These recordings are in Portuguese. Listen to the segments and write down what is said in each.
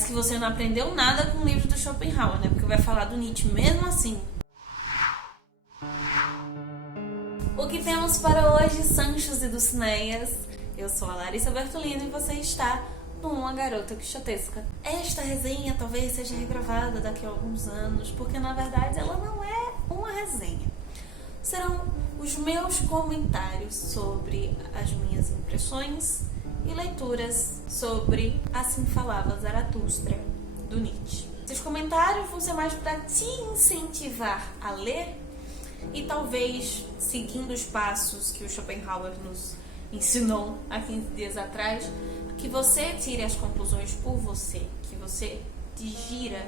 Parece que você não aprendeu nada com o livro do Schopenhauer, né? Porque vai falar do Nietzsche mesmo assim. O que temos para hoje, Sanchos e Dulcineias? Eu sou a Larissa Bertolini e você está no Uma Garota Quixotesca. Esta resenha talvez seja regravada daqui a alguns anos, porque na verdade ela não é uma resenha. Serão os meus comentários sobre as minhas impressões e leituras sobre Assim Falava Zaratustra, do Nietzsche. Esses comentários vão ser mais para te incentivar a ler e talvez, seguindo os passos que o Schopenhauer nos ensinou há 15 dias atrás, que você tire as conclusões por você, que você digira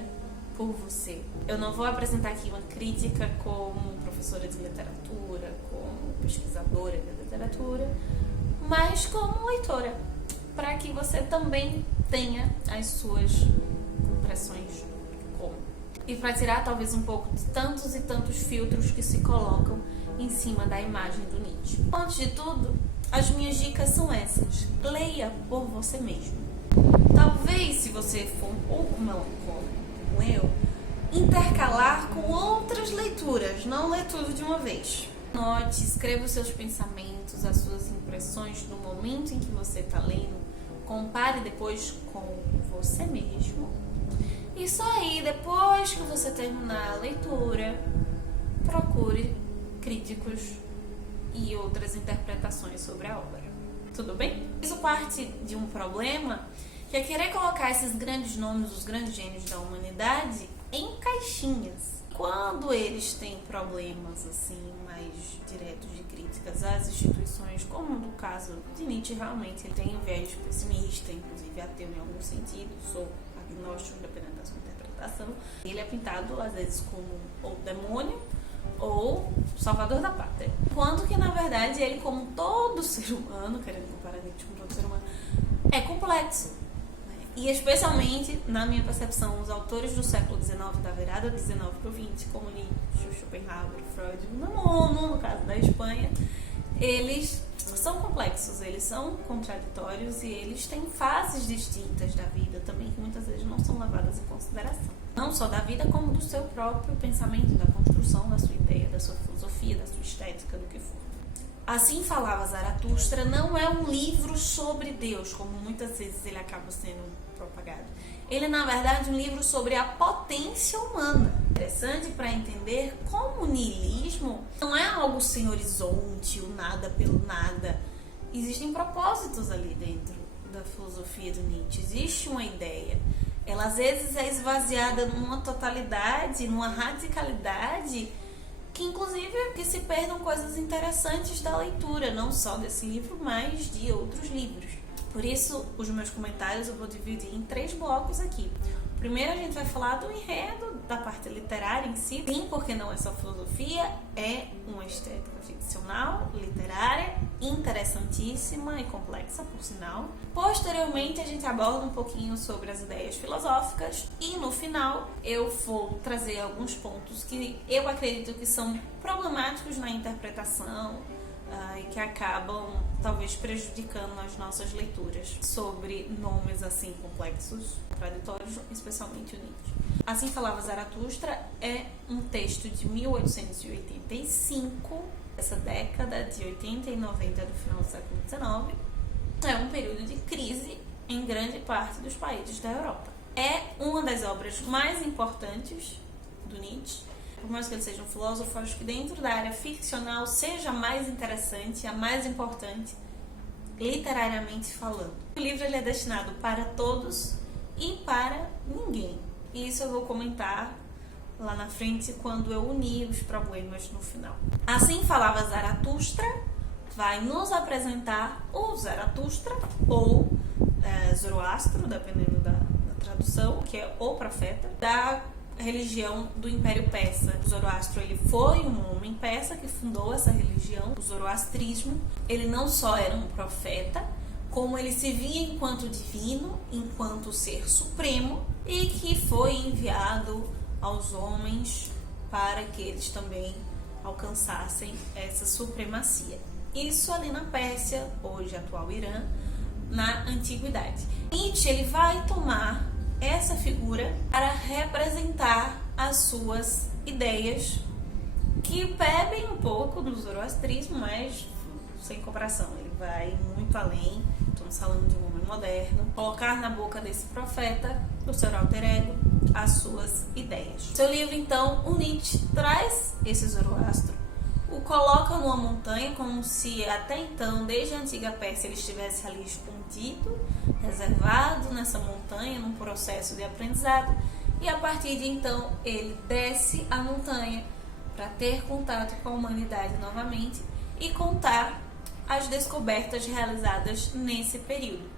por você. Eu não vou apresentar aqui uma crítica como professora de literatura, como pesquisadora de literatura, mas como leitora, para que você também tenha as suas impressões como. E para tirar talvez um pouco de tantos e tantos filtros que se colocam em cima da imagem do Nietzsche. Antes de tudo, as minhas dicas são essas. Leia por você mesmo. Talvez, se você for um pouco melancólico como eu, intercalar com outras leituras, não ler tudo de uma vez. Note, escreva os seus pensamentos, as suas impressões no momento em que você está lendo. Compare depois com você mesmo. E só aí, depois que você terminar a leitura, procure críticos e outras interpretações sobre a obra. Tudo bem? Isso parte de um problema que é querer colocar esses grandes nomes, os grandes gênios da humanidade, em caixinhas. Quando eles têm problemas assim mais diretos de críticas às instituições, como no caso de Nietzsche, realmente ele tem um viés pessimista, inclusive ateu em algum sentido, sou agnóstico dependendo da sua interpretação. Ele é pintado às vezes como ou demônio ou salvador da pátria. Quando que na verdade ele, como todo ser humano, querendo comparar Nietzsche com todo ser humano, é complexo. E especialmente, na minha percepção, os autores do século XIX, da virada do XIX para o XX, como Nietzsche, Schopenhauer, Freud, no caso da Espanha, eles são complexos, eles são contraditórios e eles têm fases distintas da vida também, que muitas vezes não são levadas em consideração. Não só da vida, como do seu próprio pensamento, da construção da sua ideia, da sua filosofia, da sua estética, do que for. Assim Falava Zaratustra não é um livro sobre Deus, como muitas vezes ele acaba sendo propagado. Ele é, na verdade, um livro sobre a potência humana. Interessante para entender como o niilismo não é algo sem horizonte, o nada pelo nada. Existem propósitos ali dentro da filosofia do Nietzsche. Existe uma ideia. Ela, às vezes, é esvaziada numa totalidade, numa radicalidade, que inclusive que se perdam coisas interessantes da leitura, não só desse livro, mas de outros livros. Por isso, os meus comentários eu vou dividir em 3 blocos aqui. Primeiro a gente vai falar do enredo, da parte literária em si. Sim, porque não é só filosofia, é uma estética ficcional, literária, interessantíssima e complexa, por sinal. Posteriormente a gente aborda um pouquinho sobre as ideias filosóficas e no final eu vou trazer alguns pontos que eu acredito que são problemáticos na interpretação e que acabam talvez prejudicando as nossas leituras sobre nomes assim complexos, contraditórios, especialmente o Nietzsche. Assim Falava Zaratustra é um texto de 1885, essa década de 80 e 90 do final do século XIX. É um período de crise em grande parte dos países da Europa. É uma das obras mais importantes do Nietzsche. Por mais que ele seja um filósofo, acho que dentro da área ficcional seja a mais interessante, a mais importante, literariamente falando. O livro ele é destinado para todos e para ninguém. E isso eu vou comentar lá na frente quando eu unir os problemas no final. Assim Falava Zaratustra vai nos apresentar o Zaratustra ou Zoroastro, dependendo da tradução, que é o profeta da religião do Império Persa. O Zoroastro ele foi um homem persa que fundou essa religião, o zoroastrismo. Ele não só era um profeta, como ele se via enquanto divino, enquanto ser supremo, e que foi enviado aos homens para que eles também alcançassem essa supremacia. Isso ali na Pérsia, hoje atual Irã, na antiguidade. Nietzsche ele vai tomar essa figura para representar as suas ideias, que bebem um pouco do zoroastrismo, mas sem comparação. Ele vai muito além. Estamos falando de um homem moderno. Colocar na boca desse profeta, o seu alter ego, as suas ideias. Seu livro, então, o Nietzsche traz esse Zoroastro, o coloca numa montanha como se até então, desde a antiga Pérsia, ele estivesse ali escondido, reservado nessa montanha, num processo de aprendizado, e a partir de então ele desce a montanha para ter contato com a humanidade novamente e contar as descobertas realizadas nesse período.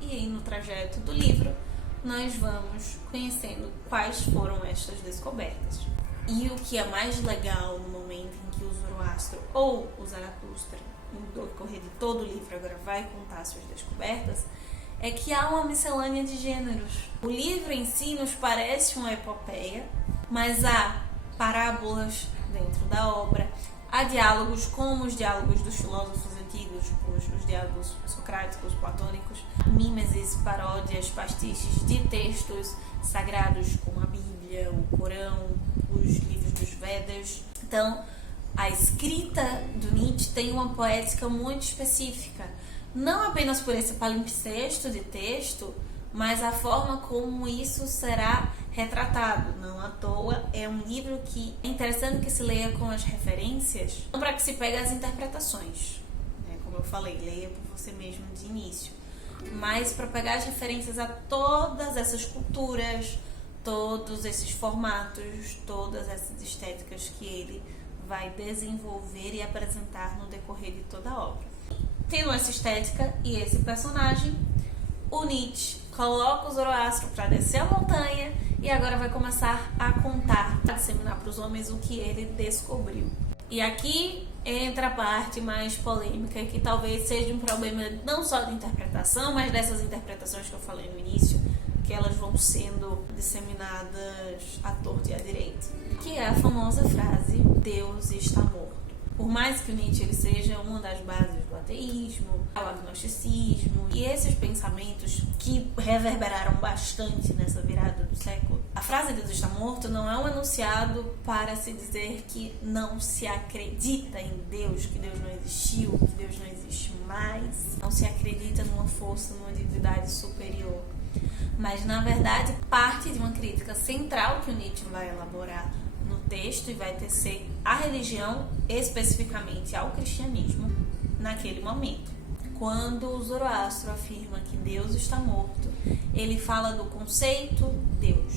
E aí, no trajeto do livro, nós vamos conhecendo quais foram estas descobertas. E o que é mais legal no momento em que o Zoroastro ou o Zaratustra, no decorrer de todo o livro, agora vai contar suas descobertas, é que há uma miscelânea de gêneros. O livro em si nos parece uma epopeia, mas há parábolas dentro da obra, há diálogos como os diálogos dos filósofos antigos, os diálogos socráticos, platônicos, mimeses, paródias, pastiches de textos sagrados como a Bíblia, o Corão, os livros dos Vedas. Então, a escrita do Nietzsche tem uma poética muito específica, não apenas por esse palimpsesto de texto, mas a forma como isso será retratado. Não à toa, é um livro que é interessante que se leia com as referências, não para que se pegue as interpretações, né? Como eu falei, leia por você mesmo de início, mas para pegar as referências a todas essas culturas, todos esses formatos, todas essas estéticas que ele vai desenvolver e apresentar no decorrer de toda a obra. Tendo essa estética e esse personagem, o Nietzsche coloca o Zoroastro para descer a montanha e agora vai começar a contar, a disseminar para os homens o que ele descobriu. E aqui entra a parte mais polêmica, que talvez seja um problema não só de interpretação, mas dessas interpretações que eu falei no início, que elas vão sendo disseminadas à torta e à direita, que é a famosa frase "Deus está morto". Por mais que o Nietzsche ele seja uma das bases do ateísmo, o agnosticismo e esses pensamentos que reverberaram bastante nessa virada do século, a frase "Deus está morto" não é um enunciado para se dizer que não se acredita em Deus, que Deus não existiu, que Deus não existe mais, não se acredita numa força, numa divindade superior. Mas, na verdade, parte de uma crítica central que o Nietzsche vai elaborar no texto e vai tecer a religião, especificamente ao cristianismo, naquele momento. Quando o Zoroastro afirma que Deus está morto, ele fala do conceito Deus,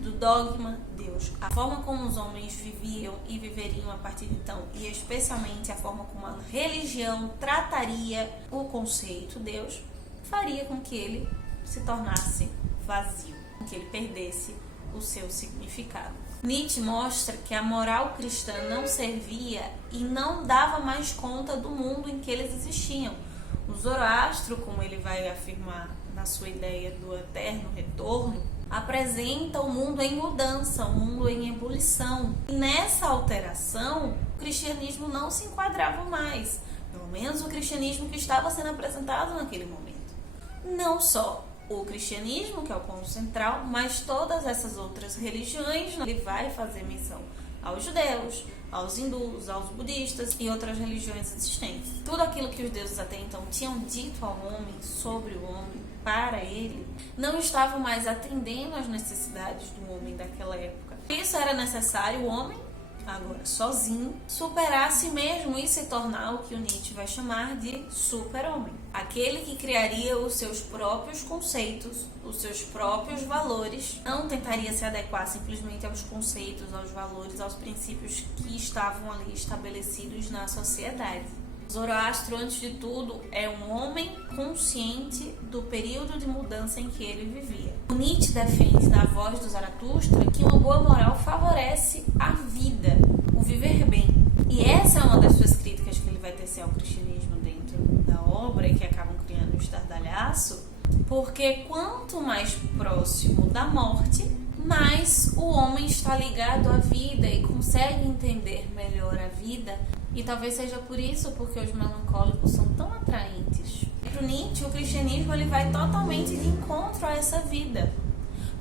do dogma Deus, a forma como os homens viviam e viveriam a partir de então, e especialmente a forma como a religião trataria o conceito Deus, faria com que ele se tornasse vazio, com que ele perdesse o seu significado. Nietzsche mostra que a moral cristã não servia e não dava mais conta do mundo em que eles existiam. O Zoroastro, como ele vai afirmar na sua ideia do eterno retorno, apresenta o mundo em mudança, o mundo em ebulição. E nessa alteração, o cristianismo não se enquadrava mais, pelo menos o cristianismo que estava sendo apresentado naquele momento. Não só o cristianismo, que é o ponto central, mas todas essas outras religiões. Ele vai fazer menção aos judeus, aos hindus, aos budistas e outras religiões existentes. Tudo aquilo que os deuses até então tinham dito ao homem, sobre o homem, para ele, não estava mais atendendo às necessidades do homem daquela época. Por isso era necessário o homem, agora sozinho, superar a si mesmo e se tornar o que o Nietzsche vai chamar de super-homem. Aquele que criaria os seus próprios conceitos, os seus próprios valores, não tentaria se adequar simplesmente aos conceitos, aos valores, aos princípios que estavam ali estabelecidos na sociedade. Zoroastro, antes de tudo, é um homem consciente do período de mudança em que ele vivia. O Nietzsche defende na voz do Zaratustra que uma boa moral favorece a vida, o viver bem. E essa é uma das suas críticas que ele vai tecer ao cristianismo dentro da obra e que acabam criando um estardalhaço, porque quanto mais próximo da morte, mais o homem está ligado à vida e consegue entender melhor a vida. E talvez seja por isso porque os melancólicos são tão atraentes. Para o Nietzsche, o cristianismo ele vai totalmente de encontro a essa vida.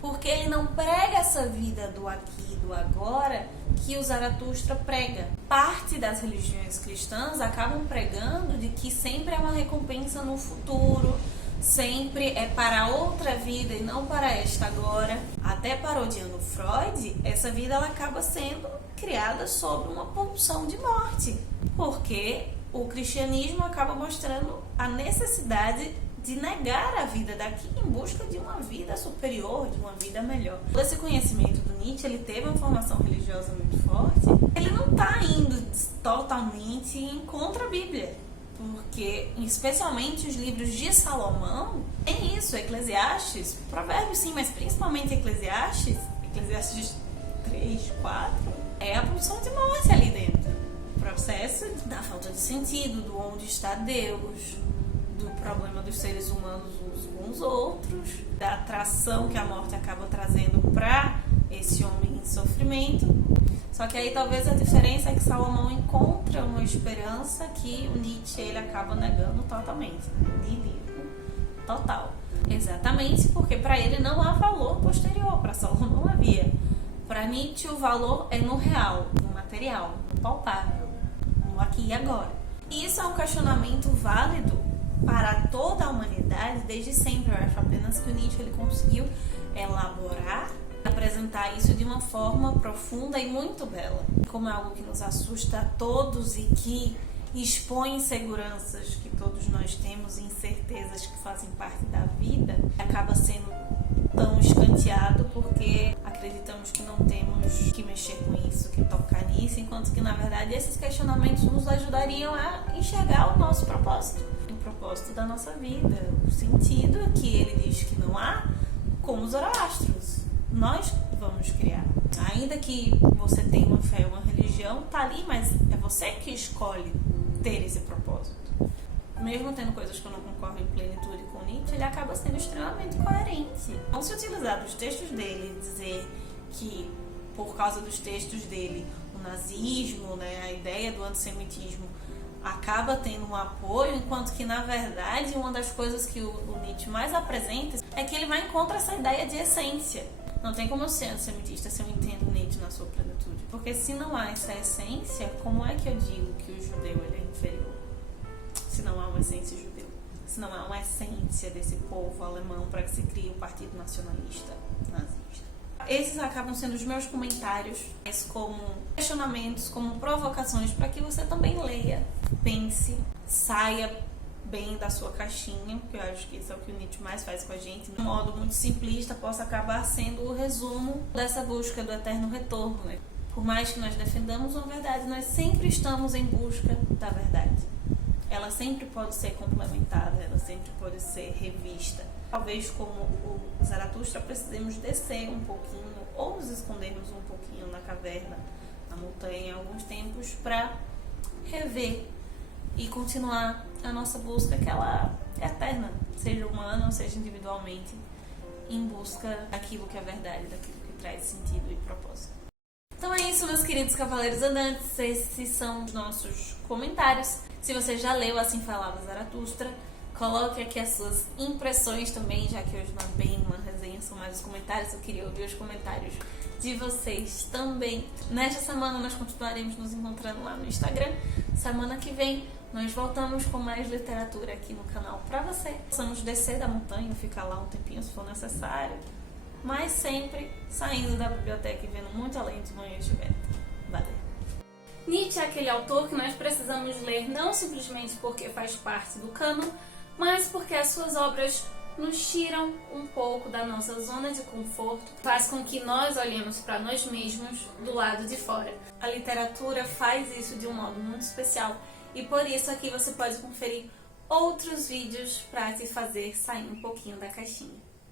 porque ele não prega essa vida do aqui e do agora que o Zaratustra prega. Parte das religiões cristãs acabam pregando de que sempre há uma recompensa no futuro, sempre é para outra vida e não para esta agora. Até parodiando Freud, essa vida ela acaba sendo criada sob uma pulsão de morte, porque o cristianismo acaba mostrando a necessidade de negar a vida daqui em busca de uma vida superior, de uma vida melhor. Todo esse conhecimento do Nietzsche, ele teve uma formação religiosa muito forte, ele não está indo totalmente em contra a Bíblia, porque especialmente os livros de Salomão tem isso, Eclesiastes, Provérbios sim, mas principalmente Eclesiastes 3, 4, é a pulsão de morte ali dentro. O processo da falta de sentido, do onde está Deus, do problema dos seres humanos uns com os outros, da atração que a morte acaba trazendo para esse homem em sofrimento. Só que aí talvez a diferença é que Salomão encontra uma esperança que o Nietzsche ele acaba negando totalmente, niilismo total. Exatamente porque para ele não há valor posterior, para Salomão havia. Para Nietzsche o valor é no real, no material, no palpável, no aqui e agora. E isso é um questionamento válido para toda a humanidade desde sempre. Eu acho apenas que o Nietzsche ele conseguiu elaborar, apresentar isso de uma forma profunda e muito bela, como é algo que nos assusta a todos e que expõe inseguranças que todos nós temos e incertezas que fazem parte da vida, acaba sendo tão escanteado porque acreditamos que não temos que mexer com isso, que tocar nisso, enquanto que na verdade esses questionamentos nos ajudariam a enxergar o nosso propósito, o propósito da nossa vida, o sentido que ele diz que não há, como os Zoroastros. Nós vamos criar. Ainda que você tenha uma fé, uma religião, tá ali, mas é você que escolhe ter esse propósito. Mesmo tendo coisas que eu não concordo em plenitude com Nietzsche, ele acaba sendo extremamente coerente. Não se utilizar dos textos dele e dizer que, por causa dos textos dele, o nazismo, né, a ideia do antissemitismo acaba tendo um apoio, enquanto que, na verdade, uma das coisas que o Nietzsche mais apresenta é que ele vai em contra essa ideia de essência. Não tem como eu ser antissemitista se eu entendo Nietzsche na sua plenitude. Porque se não há essa essência, como é que eu digo que o judeu ele é inferior? Se não há uma essência judeu. Se não há uma essência desse povo alemão para que se crie o Partido Nacionalista Nazista. Esses acabam sendo os meus comentários, mas como questionamentos, como provocações para que você também leia, pense, saia bem da sua caixinha, porque eu acho que isso é o que o Nietzsche mais faz com a gente, de um modo muito simplista, possa acabar sendo o resumo dessa busca do eterno retorno, né? Por mais que nós defendamos uma verdade, nós sempre estamos em busca da verdade. Ela sempre pode ser complementada, ela sempre pode ser revista. Talvez como o Zaratustra precisemos descer um pouquinho ou nos escondermos um pouquinho na caverna, na montanha, em alguns tempos, para rever e continuar a nossa busca, que ela é eterna, seja humana ou seja individualmente, em busca daquilo que é verdade, daquilo que traz sentido e propósito. Então é isso, meus queridos cavaleiros andantes, esses são os nossos comentários. Se você já leu Assim Falava Zaratustra, coloque aqui as suas impressões também, já que hoje não é bem uma resenha, são mais os comentários, eu queria ouvir os comentários de vocês também. Nesta semana nós continuaremos nos encontrando lá no Instagram. Semana que vem nós voltamos com mais literatura aqui no canal pra você. Possamos descer da montanha, ficar lá um tempinho se for necessário, mas sempre saindo da biblioteca e vendo muito além dos manhãs de vento. Valeu! Nietzsche é aquele autor que nós precisamos ler não simplesmente porque faz parte do cânon, mas porque as suas obras nos tiram um pouco da nossa zona de conforto, faz com que nós olhemos para nós mesmos do lado de fora. A literatura faz isso de um modo muito especial e por isso aqui você pode conferir outros vídeos para te fazer sair um pouquinho da caixinha.